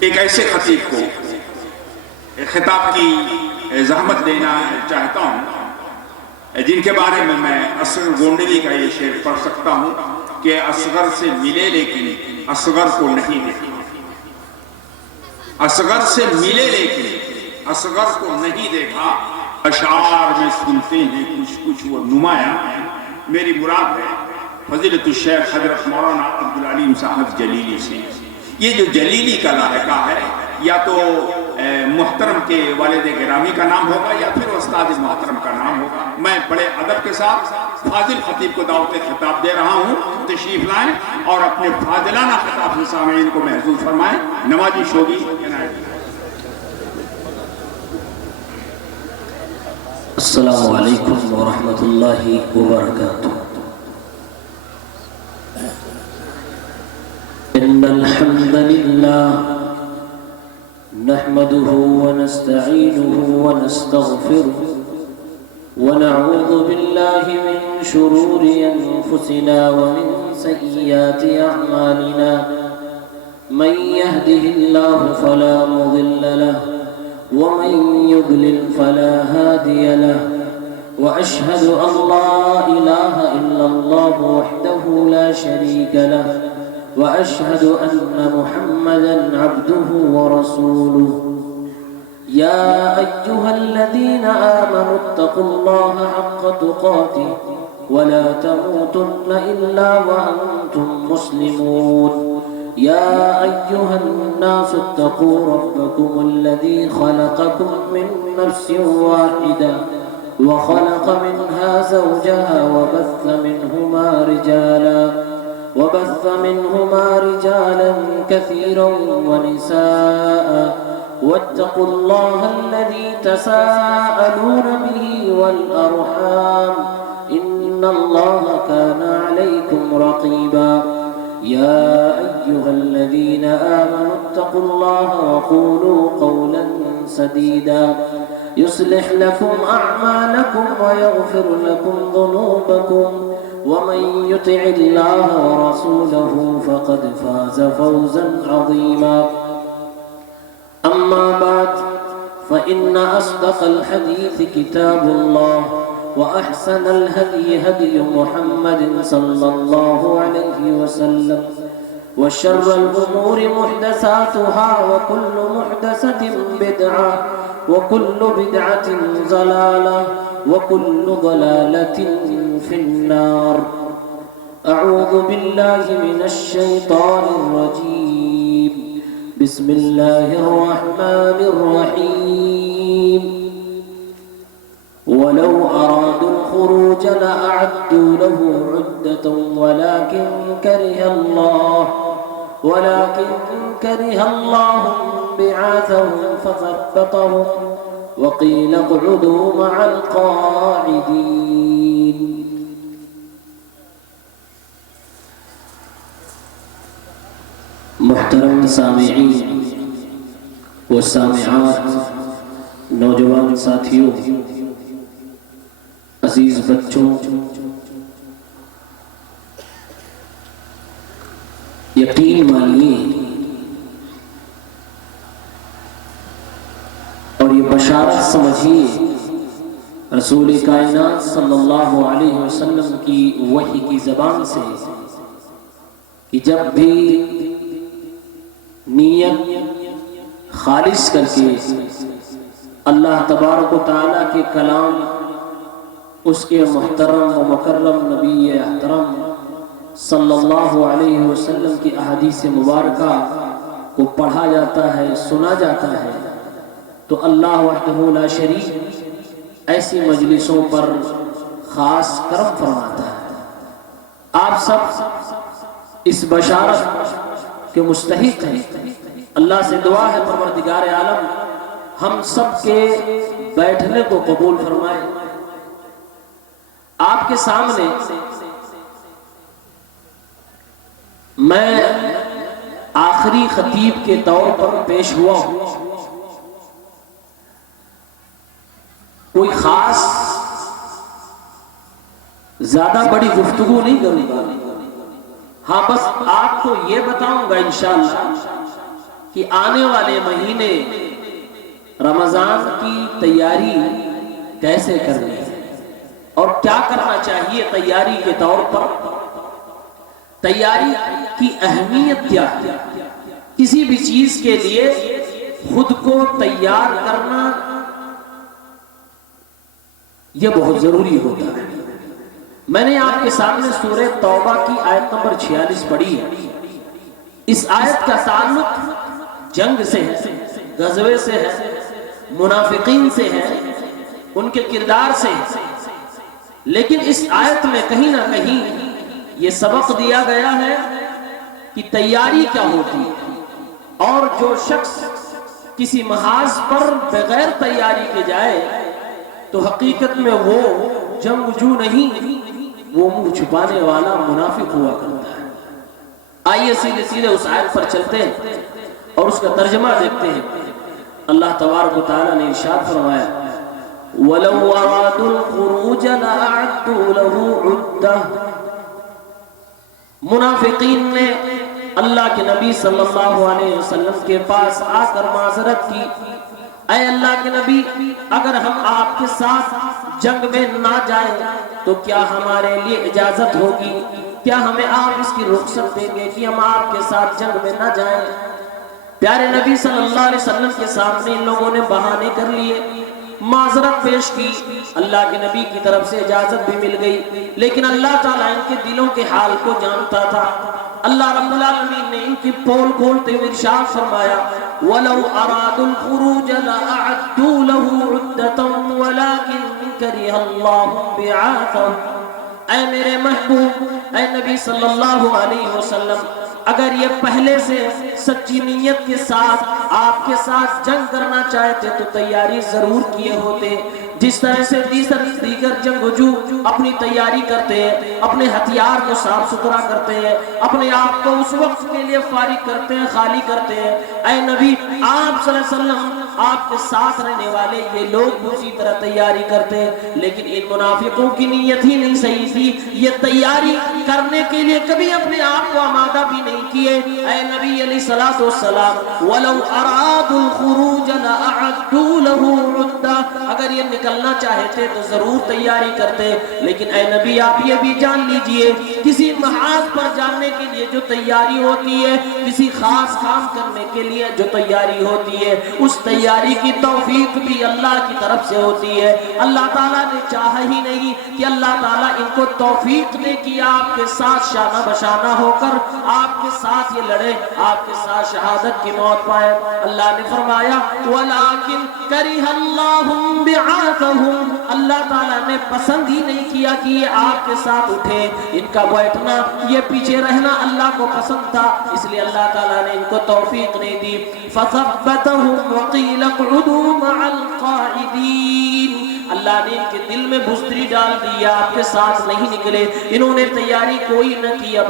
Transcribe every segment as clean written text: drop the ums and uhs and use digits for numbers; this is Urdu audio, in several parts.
ایک ایسے خطیب کو خطاب کی زحمت دینا چاہتا ہوں جن کے بارے میں اصغر گونڈلی کا یہ شعر پڑھ سکتا ہوں کہ اصغر سے ملے لیکن اصغر کو نہیں دیکھا، اصغر سے ملے لیکن اصغر کو نہیں دیکھا، اشعار میں سنتے ہیں کچھ کچھ وہ نمایاں، میری مراد ہے فضیلت الشیخ حضرت مولانا عبدالعلیم صاحب جلیلی سے۔ یہ جو جلیلی کا لاحقہ ہے یا تو محترم کے والد گرامی کا نام ہوگا یا پھر استاد محترم کا نام ہوگا۔ میں بڑے ادب کے ساتھ فاضل خطیب کو دعوت خطاب دے رہا ہوں، تشریف لائیں اور اپنے فاضلانہ خطاب سے سامعین کو محظوظ فرمائیں۔ نمازی شوگی السلام علیکم ورحمۃ اللہ وبرکاتہ۔ ان الحمد للہ نحمده ونستعینه ونستغفره ونعوذ باللہ من شرور انفسنا ومن سیئات اعمالنا، من يهده الله فلا مضل له ومن يضلل فلا هادي له، وأشهد أن لا إله إلا الله وحده لا شريك له، وأشهد أن محمدًا عبده ورسوله۔ يا أيها الذين آمنوا اتقوا الله حق تقاته ولا تموتن إلا وأنتم مسلمون۔ يا أيها الناس اتقوا ربكم الذي خلقكم من نفس واحدة وخلق منها زوجها وبث منهما رجالا كثيرا ونساء، واتقوا الله الذي تساءلون به والأرحام إن الله كان عليكم رقيبا۔ يا أيها الذين آمنوا اتقوا الله وقولوا قولا سديدا يصلح لكم أعمالكم ويغفر لكم ذنوبكم، ومن يطع الله ورسوله فقد فاز فوزا عظيما۔ أما بعد فإن أصدق الحديث كتاب الله، وأحسن الهدي هدي محمد صلى الله عليه وسلم، وشر الأمور محدثاتها وكل محدثة بدعة وكل بدعة ضلالة وكل ضلالة في النار۔ أعوذ بالله من الشيطان الرجيم، بسم الله الرحمن الرحيم۔ ولو أرادوا الخروج لأعدوا له عدة ولكن كره الله بعاثهم فثبطهم وقيل اقعدوا مع القاعدين۔ محترم سامعین و سامعات، نوجوان ساتھیوں، عزیز بچوں، یقین مانیے اور یہ بشارت سمجھیے رسول کائنات صلی اللہ علیہ وسلم کی وحی کی زبان سے کہ جب بھی نیت خالص کر کے اللہ تبارک و تعالیٰ کے کلام، اس کے محترم و مکرم نبی احترم صلی اللہ علیہ وسلم کی احادیث مبارکہ کو پڑھا جاتا ہے، سنا جاتا ہے، تو اللہ وحدہ لا شریک ایسی مجلسوں پر خاص کرم فرماتا ہے۔ آپ سب اس بشارت کے مستحق ہیں۔ اللہ سے دعا ہے پروردگار عالم ہم سب کے بیٹھنے کو قبول فرمائے۔ آپ کے سامنے میں آخری خطیب کے طور پر پیش ہوا ہوں۔ کوئی خاص زیادہ بڑی گفتگو نہیں کروں گا، ہاں بس آپ کو یہ بتاؤں گا انشاءاللہ کہ آنے والے مہینے رمضان کی تیاری کیسے کرنی ہے اور کیا کرنا چاہیے تیاری کے طور پر. تیاری کی اہمیت کیا ہے؟ کسی بھی چیز کے لیے خود کو تیار کرنا یہ بہت ضروری ہوتا ہے. میں نے آپ کے سامنے سورہ توبہ کی آیت نمبر 46 پڑھی ہے. اس آیت کا تعلق جنگ سے ہے، غزوے سے ہے، منافقین سے ہے، ان کے کردار سے ہے. لیکن اس آیت میں کہیں نہ کہیں یہ سبق دیا گیا ہے کہ تیاری کیا ہوتی ہے، اور جو شخص کسی محاذ پر بغیر تیاری کے جائے تو حقیقت میں وہ جنگجو نہیں، وہ منہ چھپانے والا منافق ہوا کرتا ہے. آئیے سیدھے سیدھے اس آیت پر چلتے ہیں اور اس کا ترجمہ دیکھتے ہیں. اللہ تبارک و تعالیٰ نے ارشاد فرمایا وَلَوْ أَرَادُوا الْخُرُوجَ لَأَعَدُّوا لَهُ عُدَّةً. منافقین نے اللہ کے نبی صلی اللہ علیہ وسلم کے پاس آ کر معذرت کی، اے اللہ کے نبی اگر ہم آپ کے ساتھ جنگ میں نہ جائیں تو کیا ہمارے لیے اجازت ہوگی؟ کیا ہمیں آپ اس کی رخصت دیں گے کہ ہم آپ کے ساتھ جنگ میں نہ جائیں؟ پیارے نبی صلی اللہ علیہ وسلم کے سامنے ان لوگوں نے بہانے کر لیے، معذرت پیش کی. اللہ کے نبی کی طرف سے اجازت بھی مل گئی، لیکن اللہ تعالیٰ ان کے دلوں کے حال کو جانتا تھا. اللہ رب العالمین نے ان کی پول کھولتے ہوئے ارشاد فرمایا وَلَوْ أَرَادُوا الْخُرُوجَ لَأَعَدُّوا لَهُ عُدَّةً وَلَكِنْ كَرِهَ اللَّهُ بِعَاثَهُمْ. اے میرے محبوب، اے نبی صلی اللہ علیہ وسلم، اگر یہ پہلے سے سچی نیت کے ساتھ آپ کے ساتھ جنگ کرنا چاہتے تو تیاری ضرور کیے ہوتے. جس طرح سے دیگر جنگجو اپنی تیاری کرتے ہیں، اپنے ہتھیار کو صاف ستھرا کرتے ہیں، اپنے آپ کو اس وقت کے لیے فارغ کرتے ہیں، خالی کرتے ہیں، اے نبی آپ صلی اللہ علیہ وسلم آپ کے ساتھ رہنے والے یہ لوگ اسی طرح تیاری کرتے ہیں. لیکن ان منافقوں کی نیت ہی نہیں صحیح تھی، یہ تیاری کرنے کے لیے کبھی اپنے آپ کو آمادہ بھی نہیں کیے. اے نبی علیہ الصلوۃ والسلام وَلَوْ أَرَادُوا الْخُرُوجَ لَأَعَدُّوا لَهُ عُدَّةً. اگر یہ نکلنا چاہتے تو ضرور تیاری کرتے. لیکن اے نبی آپ یہ بھی جان لیجئے کسی محاذ پر جانے کے لیے جو تیاری ہوتی ہے، کسی خاص کام کرنے کے لیے جو تیاری ہوتی ہے، اس تیاری کی توفیق بھی اللہ کی طرف سے ہوتی ہے. اللہ تعالیٰ نے چاہا ہی نہیں کہ اللہ تعالیٰ ان کو توفیق دے کہ آپ کے ساتھ شانہ بشانہ ہو کر آپ کے ساتھ یہ لڑے، آپ کے ساتھ شہادت کی موت پائے. اللہ نے فرمایا وَلَكِنْ كَرِهَ اللَّهُ بِعَاثَهُمْ. اللہ تعالیٰ نے پسند ہی نہیں کیا کہ یہ آپ کے ساتھ اٹھے. ان کا بیٹھنا، یہ پیچھے رہنا اللہ کو پسند تھا، اس لیے اللہ تعالیٰ نے ان کو توفیق نہیں دی. فَثَبَّتَهُمْ وَقِيلَ اقْعُدُوا مَعَ الْقَاعِدِينَ. اللہ نے ان کے دل میں بزدلی ڈال دی، آپ کے ساتھ نہیں نکلے، انہوں نے تیاری کوئی نہ کی، اب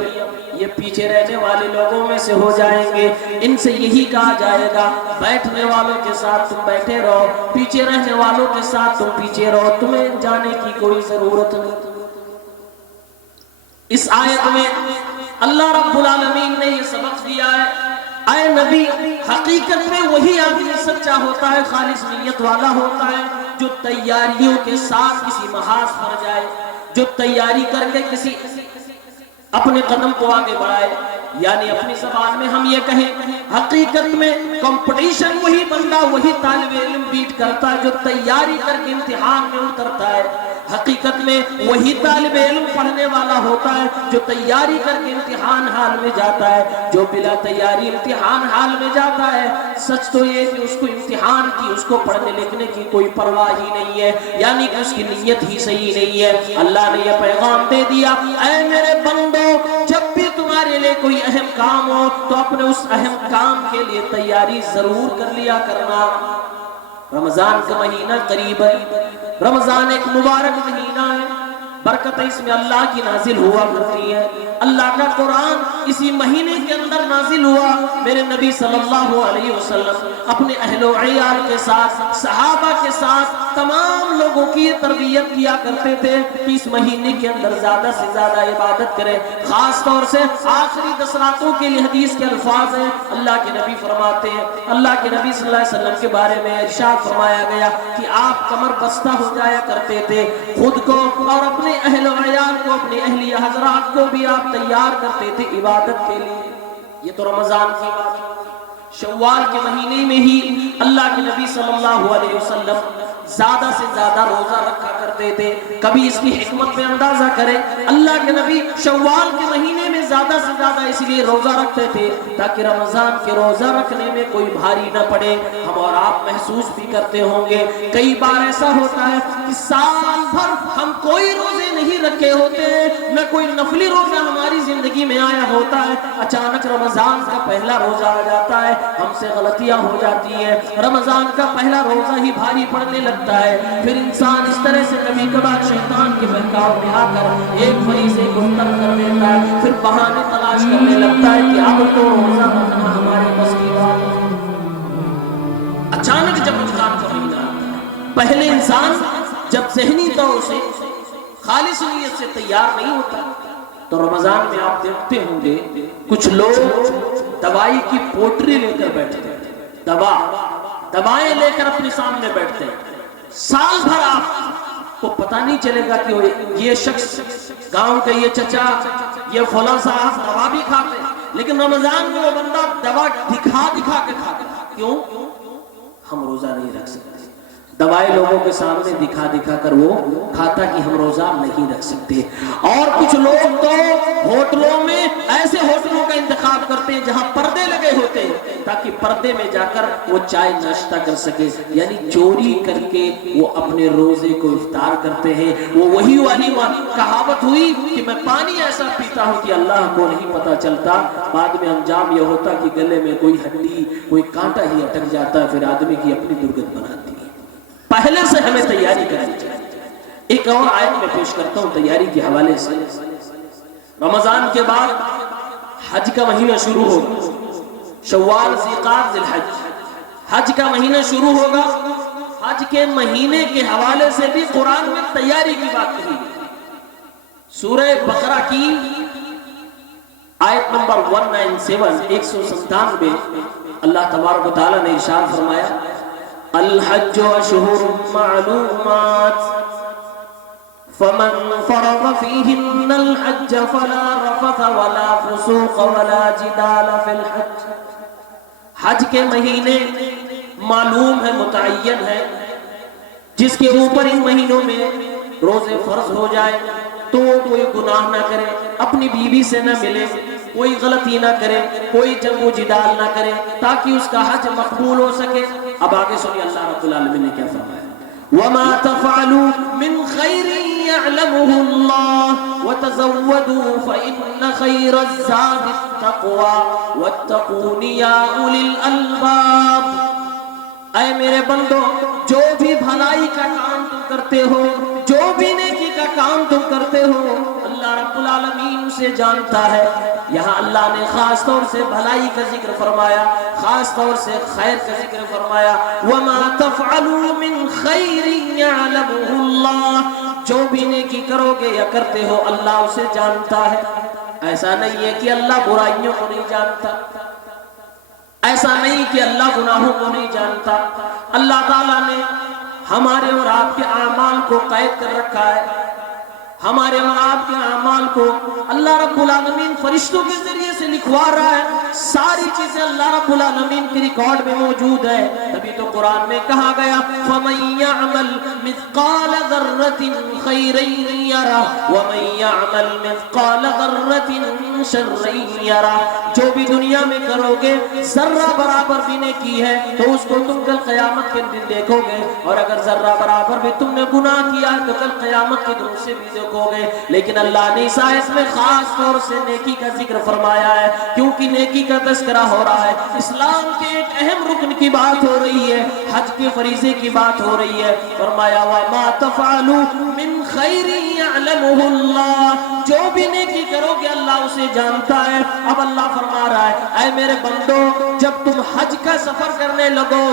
یہ پیچھے رہنے والے لوگوں میں سے ہو جائیں گے. ان سے یہی کہا جائے گا بیٹھنے والوں کے ساتھ تم بیٹھے رہو، پیچھے رہنے والوں کے ساتھ تم پیچھے رہو، تمہیں جانے کی کوئی ضرورت نہیں. اس آیت میں اللہ رب العالمین نے یہ سبق دیا ہے اے نبی حقیقت میں وہی آدمی سچا ہوتا ہے، خالص نیت والا ہوتا ہے جو تیاریوں کے ساتھ کسی محاذ پر جائے، جو تیاری کر کے کسی اپنے قدم کو آگے بڑھائے. یعنی اپنی زبان میں ہم یہ کہیں حقیقت میں کمپٹیشن وہی بندہ، وہی طالب علم بیٹ کرتا ہے جو تیاری کر کے امتحان میں اترتا ہے. حقیقت میں وہی طالب علم پڑھنے والا ہوتا ہے جو تیاری کر کے امتحان حال میں جاتا ہے. جو بلا تیاری امتحان حال میں جاتا ہے، سچ تو یہ کہ اس کو امتحان کی، اس کو پڑھنے لکھنے کی کوئی پرواہ ہی نہیں ہے، یعنی کہ اس کی نیت ہی صحیح نہیں ہے. اللہ نے یہ پیغام دے دیا اے میرے بندو، جب بھی تمہارے لیے کوئی اہم کام ہو تو اپنے اس اہم کام کے لیے تیاری ضرور کر لیا کرنا. رمضان کا مہینہ قریب ہے، رمضان ایک مبارک مہینہ ہے، برکتیں اس میں اللہ کی نازل ہوا کرتی ہے. اللہ کا قرآن اسی مہینے کے اندر نازل ہوا. میرے نبی صلی اللہ علیہ وسلم اپنے اہل و عیال کے ساتھ، صحابہ کے ساتھ تمام لوگوں کی یہ تربیت کیا کرتے تھے کہ اس مہینے کے اندر زیادہ سے زیادہ عبادت کریں. خاص طور سے آخری 10 راتوں کے لیے حدیث کے الفاظ ہیں. اللہ کے نبی فرماتے ہیں, اللہ کے نبی صلی اللہ علیہ وسلم کے بارے میں ارشاد فرمایا گیا کہ آپ کمر بستہ ہو جایا کرتے تھے, خود کو اور اپنے اہل و عیال کو, اپنے اہلیہ حضرات کو بھی آپ تیار کرتے تھے عبادت کے لیے. یہ تو رمضان کی بات ہے. شوال کے مہینے میں ہی اللہ کے نبی صلی اللہ علیہ وسلم زیادہ سے زیادہ روزہ رکھا کرتے تھے. کبھی اس کی حکمت میں اندازہ کریں, اللہ کے نبی شوال کے مہینے میں زیادہ سے زیادہ اس لیے روزہ رکھتے تھے تاکہ رمضان کے روزہ رکھنے میں کوئی بھاری نہ پڑے. ہم اور آپ محسوس بھی کرتے ہوں گے, کئی بار ایسا ہوتا ہے کہ سال بھر ہم کوئی روزے نہیں رکھے ہوتے, نہ کوئی نفلی روزہ ہماری زندگی میں آیا ہوتا ہے, اچانک رمضان کا پہلا روزہ آ جاتا ہے, ہم سے غلطیاں ہو جاتی ہیں, رمضان کا پہلا روزہ ہی بھاری پڑنے لگتا ہے. پھر انسان اس طرح سے کبھی کبھار شیطان کے بہکاؤ میں آ کر ایک فریضے کو ترک کر دیتا ہے, پھر بہانے تلاش کرنے لگتا ہے کہ اب تو روزہ رکھنا ہمارے بس کی بات ہے. اچانک جب رمضان کا مہینہ آتا ہے, پہلے انسان جب ذہنی طور سے خالص نیت سے تیار نہیں ہوتا تو رمضان میں آپ دیکھتے ہوں گے کچھ لوگ دوائی کی پوٹری لے کر بیٹھتے ہیں, دوائیں لے کر اپنے سامنے بیٹھتے ہیں. سال بھر آپ کو پتہ نہیں چلے گا کہ یہ شخص گاؤں کا یہ چچا یہ فلاں صاحب دوا بھی کھاتے ہیں, لیکن رمضان میں وہ بندہ دوا دکھا کے کھاتا ہے. کیوں؟ ہم روزہ نہیں رکھ سکتے. دوائیں لوگوں کے سامنے دکھا کر وہ کھاتا کہ ہم روزہ نہیں رکھ سکتے. اور کچھ لوگ تو ہوٹلوں میں ایسے ہوٹلوں کا انتخاب کرتے ہیں جہاں پردے لگے ہوتے ہیں تاکہ پردے میں جا کر وہ چائے ناشتہ کر سکے, یعنی چوری کر کے وہ اپنے روزے کو افطار کرتے ہیں. وہ وہی والی کہاوت ہوئی کہ میں پانی ایسا پیتا ہوں کہ اللہ کو نہیں پتا چلتا, بعد میں انجام یہ ہوتا کہ گلے میں کوئی ہڈی کوئی کانٹا ہی اٹک جاتا ہے, پھر آدمی کی اپنی درگت بناتی ہے. پہلے سے ہمیں تیاری کرنی چاہیے. ایک اور آیت میں پیش کرتا ہوں تیاری کے حوالے سے. رمضان کے بعد حج کا مہینہ شروع ہوگا, شوال, ذی الحج, حج کا مہینہ شروع ہوگا. حج کے مہینے کے حوالے سے بھی قرآن میں تیاری کی بات کہی گئی. سورہ بقرہ کی آیت نمبر 197 اللہ تبارک و تعالی نے ارشاد فرمایا, الحج اشہر معلومات فمن فرض فیہن الحج فلا رفث ولا فسوق ولا جدال فی الحج. حج کے مہینے معلوم ہے, متعین ہے, جس کے اوپر ان مہینوں میں روزے فرض ہو جائے تو کوئی گناہ نہ کرے, اپنی بیوی سے نہ ملے, کوئی غلطی نہ کرے, کوئی جنگ و جدال نہ کرے تاکہ اس کا حج مقبول ہو سکے. اب آگے سنیے اللہ رب العالمین نے کیا فرمایا, وَمَا تَفْعَلُوا مِنْ خَيْرٍ يَعْلَمُهُ اللَّهُ وَتَزَوَّدُوا فَإِنَّ خَيْرَ الزَّادِ التَّقْوَى وَاتَّقُونِ يَا أُولِي الْأَلْبَابِ. اے میرے بندو, جو بھی بھلائی کا کام تم کرتے ہو, جو بھی نیکی کا کام تم کرتے ہو, اللہ رب العالمین اسے جانتا ہے. یہاں اللہ نے خاص طور سے بھلائی کا ذکر فرمایا, خاص طور سے خیر کا ذکر فرمایا. وَمَا تَفْعَلُوا مِنْ خَيْرٍ يَعْلَمُهُ اللَّهُ, جو بھی نیکی کرو گے یا کرتے ہو اللہ اسے جانتا ہے. ایسا نہیں ہے کہ اللہ برائیوں کو نہیں جانتا, ایسا نہیں کہ اللہ گناہوں کو نہیں جانتا. اللہ تعالیٰ نے ہمارے اور آپ کے اعمال کو قید کر رکھا ہے. ہمارے اور آپ کے اعمال کو اللہ رب العالمین فرشتوں کے ذریعے سے لکھوا رہا ہے. ساری چیزیں اللہ رب العالمین کے ریکارڈ میں موجود ہے. تبھی تو قرآن میں کہا گیا فَمَن يَعْمَلْ مِثْقَالَ ذَرَّةٍ خَيْرًا يَرَهُ وَمَن يَعْمَلْ مِثْقَالَ ذَرَّةٍ شَرًّا يَرَهُ. جو بھی دنیا میں کرو گے ذرہ برابر بھی نیکی ہے تو اس کو تم کل قیامت کے دن دیکھو گے, اور اگر ذرہ برابر بھی تم نے گناہ کیا تو کل قیامت کے دن سے بھی دیکھو گے. لیکن اللہ نے اس آیت میں خاص طور سے نیکی کا ذکر فرمایا ہے کیونکہ نیکی کا تذکرہ ہو رہا ہے. اسلام کے ایک اہم رکن کی بات ہو رہی ہے, حج کے فریضے کی بات ہو رہی ہے. فرمایا وَمَا تَفْعَلُوا مِنْ خَيْرٍ يَعْلَمُهُ اللَّهُ, جو بھی نیکی کرو گے اللہ اسے جانتا ہے. اب اللہ فرما رہا ہے اے میرے بندو, جب تم حج کا سفر کرنے لگو,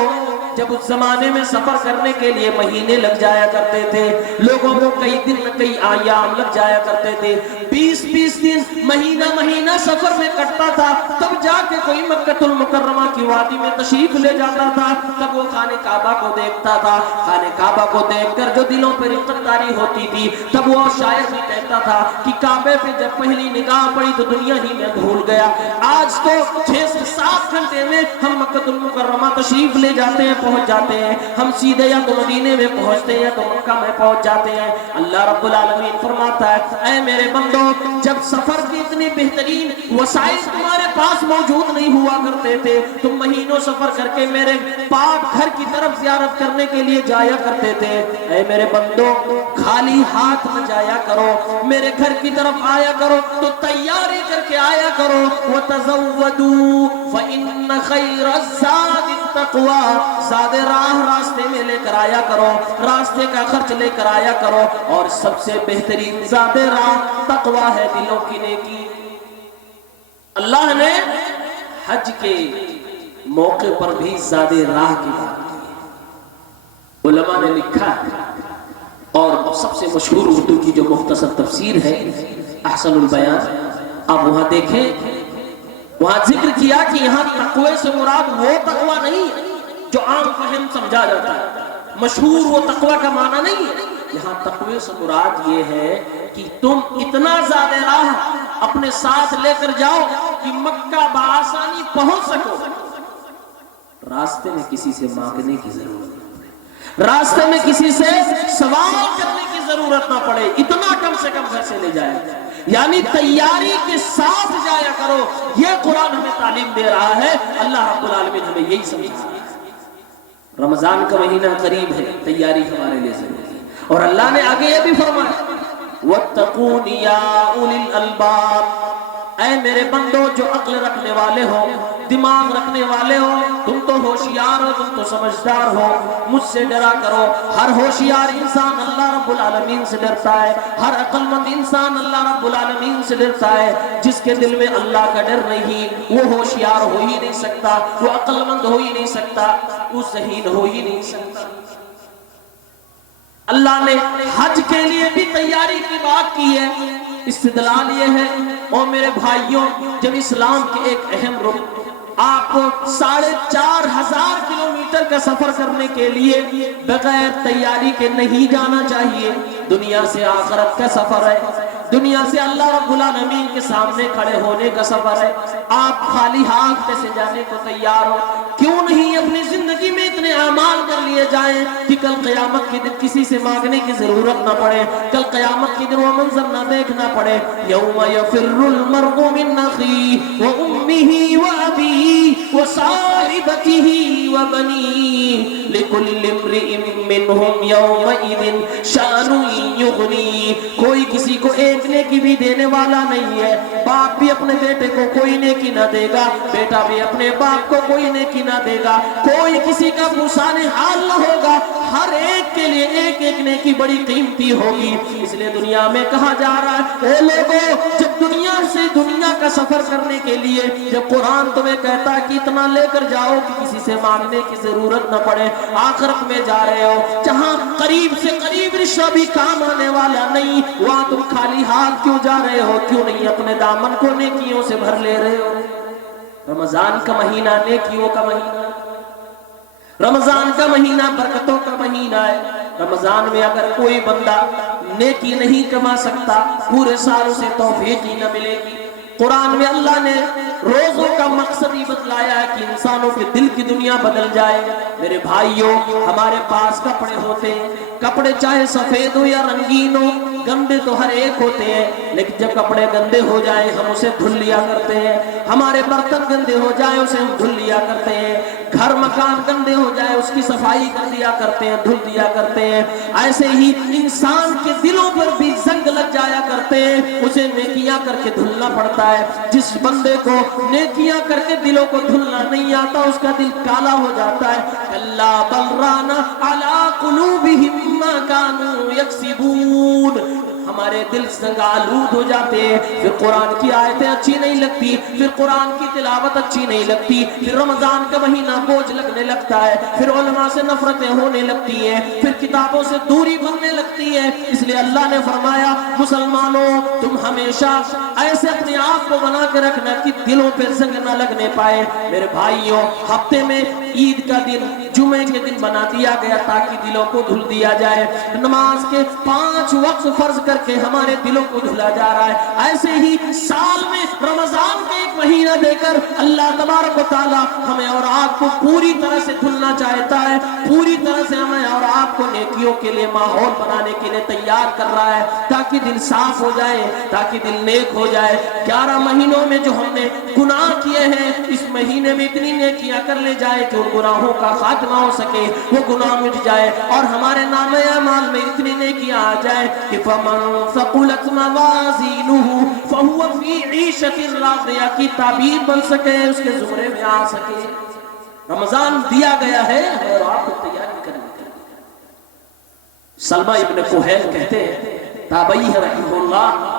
جب اس زمانے میں سفر کرنے کے لیے مہینے لگ جایا کرتے تھے، لوگوں کو کئی دن کئی ایام لگ جایا کرتے تھے، 20 دن مہینہ سفر میں کٹتا تھا، تب جا کے کوئی مکہ المکرمہ کی وادی میں تشریف لے جاتا تھا، تب وہ خانہ کعبہ کو دیکھتا تھا۔ خانہ کعبہ کو دیکھ کر جو دلوں پہ رقت طاری ہوتی تھی، تب وہ شاعر بھی کہتا تھا کہ کعبے پہ جب پہلی نگاہ پڑی تو دنیا ہی میں بھول گیا۔ آج تو 6 سے 7 گھنٹے میں ہم مکہ المکرمہ تشریف لے جاتے ہیں، پہنچ جاتے ہیں، ہم سیدھے یا تو مدینے میں پہنچتے ہیں یا تو مکہ میں پہنچ جاتے ہیں۔ اللہ رب العالمین فرماتا ہے اے میرے بندو، جب سفر کی اتنی بہترین وسائل تمہارے پاس موجود نہیں ہوا کرتے تھے، تم مہینوں سفر کر کے میرے پاک گھر کی طرف زیارت کرنے کے لیے جایا کرتے تھے، اے میرے بندو خالی ہاتھ نہ جایا کرو، میرے گھر کی طرف آیا کرو تو تیاری کر کے آیا کرو۔ وَتَزَوَّدُوا فَإِنَّ خَيْرَ الزَّادِ التَّقْوَىٰ، زاد راہ راستے میں لے کر آیا کرو، راستے کا خرچ لے کر آیا کرو، اور سب سے بہترین زاد راہ تقویٰ ہے، دلوں کی نیکی۔ اللہ نے حج کے موقع پر بھی زاد راہ کی بات کی۔ علماء نے لکھا ہے، اور سب سے مشہور اردو کی جو مختصر تفسیر ہے احسن البیان، آپ وہاں دیکھیں، وہاں ذکر کیا کہ یہاں تقوی سے مراد وہ تقوی نہیں ہے جو عام فہم سمجھا جاتا ہے، مشہور وہ تقوی کا معنی نہیں ہے۔ یہاں تقوی سے مراد یہ ہے کہ تم اتنا زیادہ راہ اپنے ساتھ لے کر جاؤ کہ مکہ بآسانی پہنچ سکو، راستے میں کسی سے مانگنے کی ضرورت نہ پڑے، راستے میں کسی سے سوال کرنے کی ضرورت نہ پڑے، اتنا کم سے کم گھر سے لے جائے، یعنی تیاری کے ساتھ جایا کرو۔ یہ قرآن ہمیں تعلیم دے رہا ہے، اللہ رب العالمین ہمیں یہی سمجھا رہا ہے۔ رمضان کا مہینہ قریب ہے، تیاری ہمارے لیے ضروری ہے، اور اللہ نے آگے یہ بھی فرمایا وَاتَّقُونِ يَا أُولِي الْأَلْبَابِ، اے میرے بندو جو عقل رکھنے والے ہو، دماغ رکھنے والے ہو، تم تو ہوشیار ہو، تم تو سمجھدار ہو، مجھ سے ڈرا کرو۔ ہر ہوشیار انسان اللہ رب العالمین سے ڈرتا ہے، ہر عقل مند انسان اللہ رب العالمین سے ڈرتا ہے۔ جس کے دل میں اللہ کا ڈر نہیں، وہ ہوشیار ہو ہی نہیں سکتا، وہ عقل مند ہو ہی نہیں سکتا، وہ ذہین ہو ہی نہیں سکتا۔ اللہ نے حج کے لیے بھی تیاری کی بات کی ہے، استدلال یہ ہے اور میرے بھائیوں، جب اسلام کے ایک اہم رکن آپ کو 4500 کلومیٹر کا سفر کرنے کے لیے بغیر تیاری کے نہیں جانا چاہیے۔ دنیا سے آخرت کا سفر ہے، دنیا سے اللہ رب العالمین کے سامنے کھڑے ہونے کا سفر ہے، آپ خالی ہاتھ سے جانے کو تیار ہو؟ کیوں نہیں اپنی زندگی میں اتنے اعمال کر لیے جائیں کہ کل قیامت کے دن کسی سے مانگنے کی ضرورت نہ پڑے، کل قیامت کے دن وہ منظر نہ دیکھنا پڑے۔ یوم یفر المرء من اخیہ وامہ وابیہ وصاحبتہ وبنیہ لکل امرئ منہم یومئذ شأن یغنیہ۔ کوئی کسی کو ایک نیکی بھی دینے والا نہیں ہے، باپ بھی اپنے بیٹے کو کوئی نیکی نہ دے گا، بیٹا بھی اپنے باپ کو کوئی نیکی نہ دے گا، کوئی کسی کا پوسان حال نہ ہوگا، ہر ایک کے لیے ایک ایک نیکی بڑی قیمتی ہوگی۔ اس لیے دنیا میں کہا جا رہا ہے اے لوگوں، جب دنیا سے دنیا کا سفر کرنے کے لیے جب قرآن تمہیں کہتا ہے کہ اتنا لے کر جاؤ کہ کسی سے مانگنے کی ضرورت نہ پڑے، آخرت میں جا رہے ہو جہاں قریب سے قریب رشتہ بھی کام آنے والا نہیں، وہاں تم خالی ہاتھ کیوں جا رہے ہو؟ کیوں نہیں اپنے دامن کو نیکیوں سے بھر لے رہے ہو؟ رمضان کا مہینہ نیکیوں کا مہینہ، رمضان کا مہینہ برکتوں کا مہینہ ہے۔ رمضان میں اگر کوئی بندہ نیکی نہیں کما سکتا، پورے سال اسے توفیق ہی نہ ملے گی۔ قرآن میں اللہ نے روزوں کا مقصد ہی بتلایا ہے کہ انسانوں کے دل کی دنیا بدل جائے۔ میرے بھائیوں، ہمارے پاس کپڑے ہوتے ہیں، کپڑے چاہے سفید ہو یا رنگین ہو، گندے تو ہر ایک ہوتے ہیں، لیکن جب کپڑے گندے ہو جائیں ہم اسے دھل لیا کرتے ہیں، ہمارے برتن گندے ہو جائیں اسے ہم دھل لیا کرتے ہیں، گھر مکان گندے ہو جائے اس کی صفائی کر دیا کرتے ہیں، دھل دیا کرتے ہیں۔ ایسے ہی انسان کے دلوں پر بھی زنگ لگ جایا کرتے ہیں، اسے نیکیاں کر کے دھلنا پڑتا ہے۔ جس بندے کو نیکیاں کر کے دلوں کو دھلنا نہیں آتا اس کا دل کالا ہو جاتا ہے۔ کلا بل ران علی قلوبہم ما کانوا یکسبون، ہمارے دل سنگ آلود ہو جاتے ہیں، پھر قرآن کی آیتیں اچھی نہیں لگتی، پھر قرآن کی تلاوت اچھی نہیں لگتی، پھر رمضان کا مہینہ بوجھ لگنے لگتا ہے، پھر علماء سے نفرتیں ہونے لگتی ہیں، پھر کتابوں سے دوری بننے لگتی ہے۔ اس لیے اللہ نے فرمایا مسلمانوں تم ہمیشہ ایسے اپنے آپ کو بنا کے رکھنا کہ دلوں پہ زنگ نہ لگنے پائے۔ میرے بھائیوں، ہفتے میں عید کا دن جمعے کے دن بنا دیا گیا تاکہ دلوں کو دھل دیا جائے، نماز کے 5 وقت فرض کر کے ہمارے دلوں کو دھلا جا رہا ہے۔ ایسے ہی سال میں رمضان کا ایک مہینہ دے کر اللہ تبارک و تعالی ہمیں اور آپ کو پوری طرح سے دھلنا چاہتا ہے، پوری طرح سے ہمیں اور آپ کو نیکیوں کے لیے ماحول بنانے کے لیے تیار کر رہا ہے تاکہ دل صاف ہو جائے، تاکہ دل نیک ہو جائے۔ 11 مہینوں میں جو ہم نے گناہ کیے ہیں اس مہینے میں اتنی نیکیاں کر لے جائے کہ ان گناہوں کا خاتمہ ہو سکے، وہ گناہ مٹ جائے اور ہمارے نام اعمال میں اتنی نیکیاں آ جائے کہ فمن ثقلت موازینہ فہو فی عیشۃ راضیہ کی تعبیر بن سکے، اس کے زمرے میں آ سکے۔ رمضان دیا گیا ہے اور آپ کو تیاری کرنی ہے۔ سلمہ ابن کہیل کہتے ہیں، تابعی ہے رحمہ اللہ،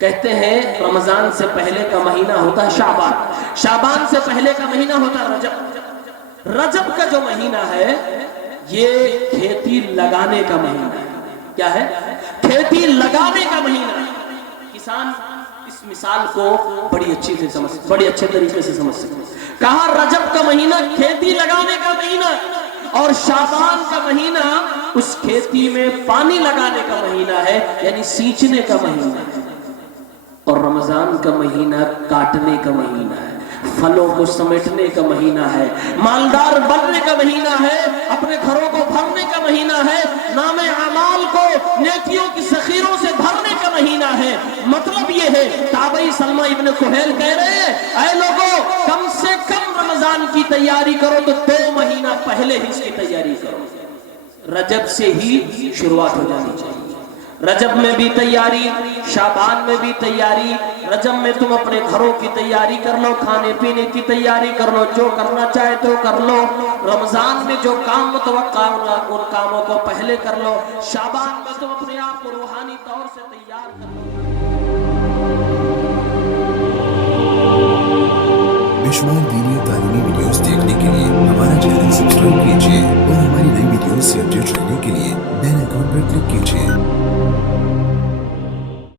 کہتے ہیں رمضان سے پہلے کا مہینہ ہوتا ہے شعبان، شعبان سے پہلے کا مہینہ ہوتا ہے رجب، رجب کا جو مہینہ ہے یہ کھیتی لگانے کا مہینہ ہے۔ کیا ہے؟ کھیتی لگانے کا مہینہ ہے۔ کسان اس مثال کو بڑی اچھے طریقے سے سمجھ سکتے ہیں۔ کہا رجب کا مہینہ کھیتی لگانے کا مہینہ اور شعبان کا مہینہ اس کھیتی میں پانی لگانے کا مہینہ ہے، یعنی سینچنے کا مہینہ ہے، اور رمضان کا مہینہ کاٹنے کا مہینہ ہے، پھلوں کو سمیٹنے کا مہینہ ہے، مالدار بننے کا مہینہ ہے، اپنے گھروں کو بھرنے کا مہینہ ہے، نام اعمال کو نیکیوں کی ذخیروں سے بھرنے کا مہینہ ہے۔ مطلب یہ ہے تابعی سلمہ ابن کہیل کہہ رہے ہیں اے لوگوں کم سے کم رمضان کی تیاری کرو تو 2 مہینہ پہلے ہی اس کی تیاری کرو، رجب سے ہی شروعات ہو جانی چاہیے۔ رجب میں بھی تیاری، شعبان میں بھی تیاری۔ رجب میں تم اپنے گھروں کی تیاری کر لو، کھانے پینے کی تیاری کر لو، جو کرنا چاہے تو کر لو۔ رمضان میں جو کام متوقع ان کاموں کو پہلے کر لو۔ شعبان میں تم اپنے آپ کو روحانی طور سے تیار کر لو۔ بے شمار دینی اور تعلیمی ویڈیوز دیکھنے کے لیے ہمارا چینل سبسکرائب کیجیے اور ہماری نئی ویڈیوز سے اپڈیٹ رہنے کے لیے بیل آئیکن پر کلک کیجیے۔